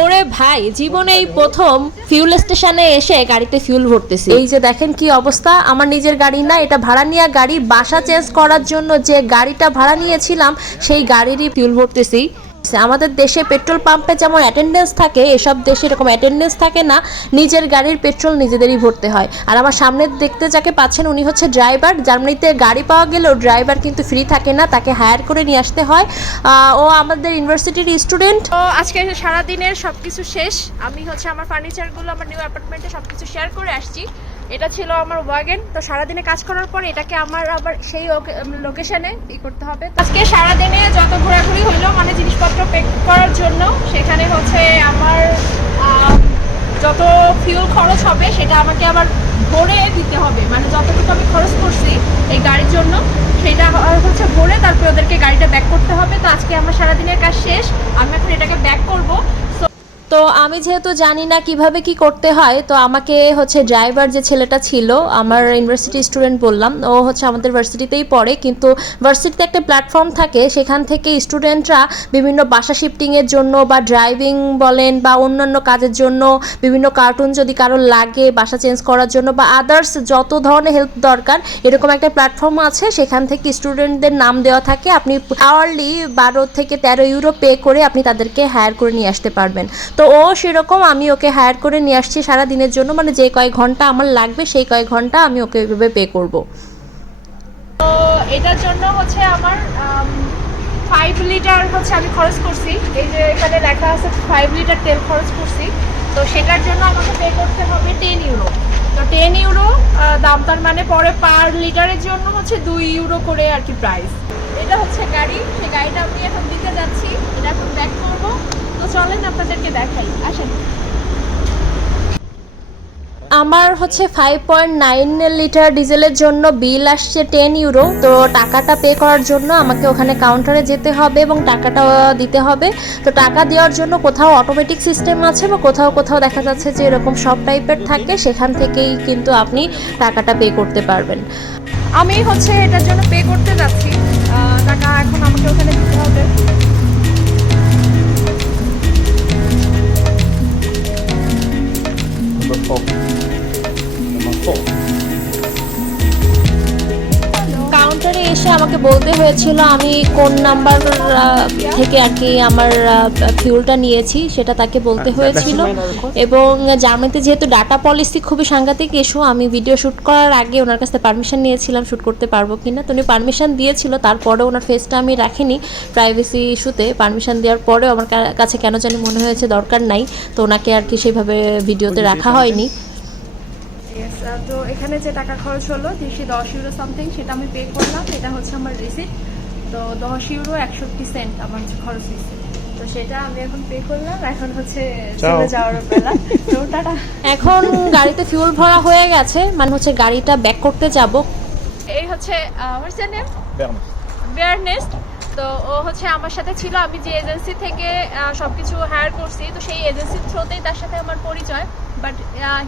ওরে ভাই, জীবনে এই প্রথম ফিউল স্টেশনে এসে গাড়িতে ফিউল ভরতেছি। এই যে দেখেন কি অবস্থা, আমার নিজের গাড়ি না, এটা ভাড়া নিয়ে গাড়ি। বাসা চেঞ্জ করার জন্য যে গাড়িটা ভাড়া নিয়েছিলাম, সেই গাড়িরই ফিউল ভরতেছি। আমাদের দেশে পেট্রোল পাম্পে যেমন অ্যাটেন্ডেন্স থাকে, এসব দেশে এরকম অ্যাটেন্ডেন্স থাকে না, নিজের গাড়ির পেট্রোল নিজেদেরই ভরতে হয়। আর আমার সামনে দেখতে যাকে পাচ্ছেন উনি হচ্ছে ড্রাইভার জার্মানিতে গাড়ি পাওয়া গেলেও ড্রাইভার কিন্তু ফ্রি থাকে না, তাকে হায়ার করে নিয়ে আসতে হয়। ও আমাদের ইউনিভার্সিটির স্টুডেন্ট তো আজকে সারা দিনের সবকিছু শেষ। আমি হচ্ছে আমার ফার্নিচারগুলো আমার নিউ অ্যাপার্টমেন্টে সবকিছু শেয়ার করে আসছি। এটা ছিল আমার ওয়াগেন। তো সারাদিনে কাজ করার পর এটাকে আমার আবার সেই লোকেশনে ই করতে হবে। আজকে সারাদিনে যত ঘোরাঘুরি হইল মানে জিনিসপত্র পেক করার জন্য, সেখানে হচ্ছে আমার যত ফিউল খরচ হবে, সেটা আমাকে আবার ভরে দিতে হবে। মানে যতটুকু আমি খরচ করছি এই গাড়ির জন্য, সেটা হচ্ছে ভরে তারপর ওদেরকে গাড়িটা ব্যাক করতে হবে। তো আজকে আমার সারাদিনের কাজ শেষ। আমি এখন এটাকে ব্যাক করব। তো আমি যেহেতু জানি না কীভাবে কি করতে হয়, তো আমাকে হচ্ছে ড্রাইভার যে ছেলেটা ছিল, আমার ইউনিভার্সিটি স্টুডেন্ট বললাম, ও হচ্ছে আমাদের ভার্সিটিতেই পড়ে, কিন্তু ভার্সিটিতে একটা প্ল্যাটফর্ম থাকে, সেখান থেকে স্টুডেন্টরা বিভিন্ন বাসা শিফটিংয়ের জন্য বা ড্রাইভিং বলেন বা অন্যান্য কাজের জন্য বিভিন্ন কার্টুন যদি কারও লাগে বাসা চেঞ্জ করার জন্য বা আদার্স যত ধরনের হেল্প দরকার, এরকম একটা প্ল্যাটফর্ম আছে, সেখান থেকে স্টুডেন্টদের নাম দেওয়া থাকে, আপনি আওয়ারলি বারো থেকে তেরো ইউরো পে করে আপনি তাদেরকে হায়ার করে নিয়ে আসতে পারবেন। তো ও সেরকম, আমি ওকে হায়ার করে নিয়ে আসছি সারা দিনের জন্য। মানে যে কয়েক ঘণ্টা আমার লাগবে, সেই কয়েক ঘণ্টা আমি ওকে ওইভাবে পে করব। তো এটার জন্য হচ্ছে আমার ফাইভ লিটার হচ্ছে আমি খরচ করছি। এই যে এখানে লেখা আছে ফাইভ লিটার তেল খরচ করছি। তো সেটার জন্য আমাকে পে করতে হবে টেন ইউরো তো টেন ইউরো দাম তার মানে পরে পার লিটারের জন্য হচ্ছে দুই ইউরো করে আর কি প্রাইস এটা হচ্ছে গাড়ি, সেই গাড়িটা আমি এখন দিতে যাচ্ছি, এটা এখন ব্যাক করব। তো চলেন আপনাদেরকে দেখাই, আসেন। আমার হচ্ছে ফাইভ পয়েন্ট নাইন লিটার ডিজেলের জন্য বিল আসছে টেন ইউরো তো টাকাটা পে করার জন্য আমাকে ওখানে কাউন্টারে যেতে হবে এবং টাকাটা দিতে হবে। তো টাকা দেওয়ার জন্য কোথাও অটোমেটিক সিস্টেম আছে বা কোথাও কোথাও দেখা যাচ্ছে যে এরকম সব টাইপের থাকে সেখান থেকেই কিন্তু আপনি টাকাটা পে করতে পারবেন। আমি হচ্ছে এটার জন্য পে করতে যাচ্ছি। টাকা এখন আমাকে ওখানে দিতে হবে। Number কাউন্টারে এসে আমাকে বলতে হয়েছিল আমি কোন নাম্বার থেকে আর কি আমার ফিউলটা নিয়েছি সেটা তাকে বলতে হয়েছিল। এবং জার্মানিতে যেহেতু ডাটা পলিসি খুবই সাংঘাতিক ইস্যু আমি ভিডিও শ্যুট করার আগে ওনার কাছে পারমিশন নিয়েছিলাম শ্যুট করতে পারব কি না তো উনি পারমিশন দিয়েছিল তারপরে ওনার ফেসটা আমি রাখিনি প্রাইভেসি ইস্যুতে পারমিশন দেওয়ার পরেও আমার কাছে কেন জানি মনে হয়েছে দরকার নাই। তো ওনাকে আর কি সেভাবে ভিডিওতে রাখা হয়নি। তো এখানে যে টাকা খরচ হলো তিনশো দশ ইউরো সামথিং সেটা আমি পে করলাম। এটা হচ্ছে আমার রিসিপ্ট তো দশ ইউরো একষট্টি সেন্ট আমার খরচ হয়েছে। তো সেটা আমি এখন পে করলাম। এখন হচ্ছে চলে যাওয়ার বেলা। তো টাটা। এখন গাড়িতে ফিউল ভরা হয়ে গেছে। মানে হচ্ছে গাড়িটা ব্যাক করতে যাব। এই হচ্ছে আমার নেম বেয়ারনেস্ট তো ও হচ্ছে আমার সাথে ছিল আমি যে এজেন্সি থেকে আহ, সবকিছু হায়ার করছি তো সেই এজেন্সির থ্রোতেই তার সাথে আমার পরিচয়। But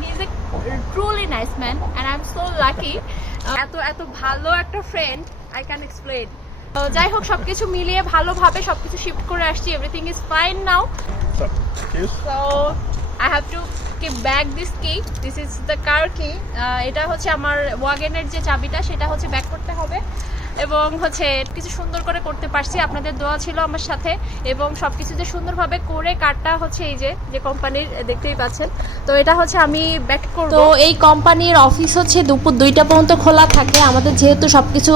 he is a truly nice man and I am so lucky এত এত ভালো একটা ফ্রেন্ড আই ক্যান এক্সপ্লেন যাই হোক সবকিছু মিলিয়ে ভালোভাবে সবকিছু শিফট করে আসছি everything is fine now so I have to keep back this কি দিস ইজ দ্য কার কি এটা হচ্ছে আমার ওয়াগেনের যে চাবিটা সেটা হচ্ছে ব্যাক করতে হবে। এবং হচ্ছে কিছু সুন্দর করে করতে পারছি। আপনাদের দোয়া ছিল আমার সাথে এবং সব কিছু যে সুন্দরভাবে করে কার্ডটা হচ্ছে এই যে যে কোম্পানির দেখতেই পাচ্ছেন। তো এটা হচ্ছে আমি ব্যাক করব। তো এই কোম্পানির অফিস হচ্ছে দুপুর দুইটা পর্যন্ত খোলা থাকে। আমাদের যেহেতু সব কিছু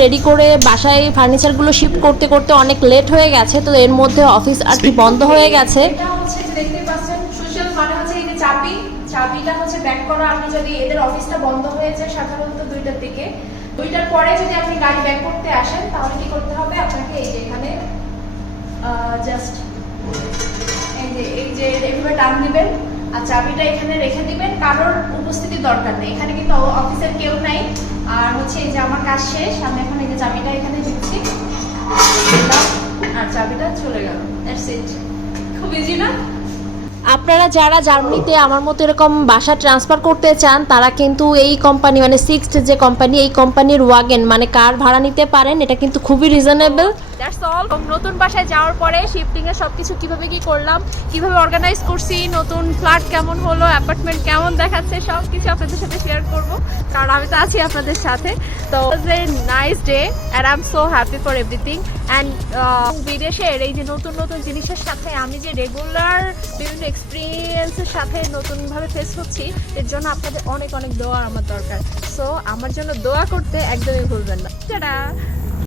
রেডি করে বাসায় ফার্নিচারগুলো শিফট করতে করতে অনেক লেট হয়ে গেছে তো এর মধ্যে অফিস আর কি বন্ধ হয়ে গেছে। এটা হচ্ছে যে পাচ্ছেন সোশ্যাল মানে হচ্ছে এই যে চাবি। চাবিটা হচ্ছে ব্যাক করা। আপনি যদি এদের অফিসটা বন্ধ হয়েছে সাধারণত দুইটার দিকে। দুইটার পরে যদি আপনি গাড়ি ব্যাক করতে আসেন, তাহলে কি করতে হবে? আপনাকে এই যে এখানে জাস্ট এই যে এই যে এইভাবে টান দিবেন আর চাবিটা এখানে রেখে দিবেন। কারোর উপস্থিতি দরকার নেই। এখানে কিন্তু অফিসের কেউ নাই। আর হচ্ছে এই যে আমার কাজ শেষ, আমি এখন এই যে চাবিটা এখানে দিচ্ছি। আর চাবিটা চলে গেল। দ্যাটস ইট খুব ইজি না? আপনারা যারা জার্মানিতে আমার মতো এরকম বাসা ট্রান্সফার করতে চান, তারা কিন্তু এই কোম্পানি মানে সিক্সড যে কোম্পানি এই কোম্পানির ওয়াগেন মানে কার ভাড়া নিতে পারেন, এটা কিন্তু খুবই রিজনেবল দ্যাটস অল নতুন বাসায় যাওয়ার পরে শিফটিং এর সবকিছু কীভাবে কি করলাম, কীভাবে অর্গানাইজ করছি, নতুন ফ্ল্যাট কেমন হলো অ্যাপার্টমেন্ট কেমন দেখাচ্ছে সব কিছু আপনাদের সাথে শেয়ার করব। কারণ আমি তো আছি আপনাদের সাথে। তো nice day and I am so happy for everything and বিদেশের এই যে নতুন নতুন জিনিসের সাথে আমি যে রেগুলার বিভিন্ন এক্সপিরিয়েন্সের সাথে নতুনভাবে ফেস হচ্ছি এর জন্য আপনাদের অনেক অনেক দোয়া আমার দরকার। সো আমার জন্য দোয়া করতে একদমই ভুলবেন না।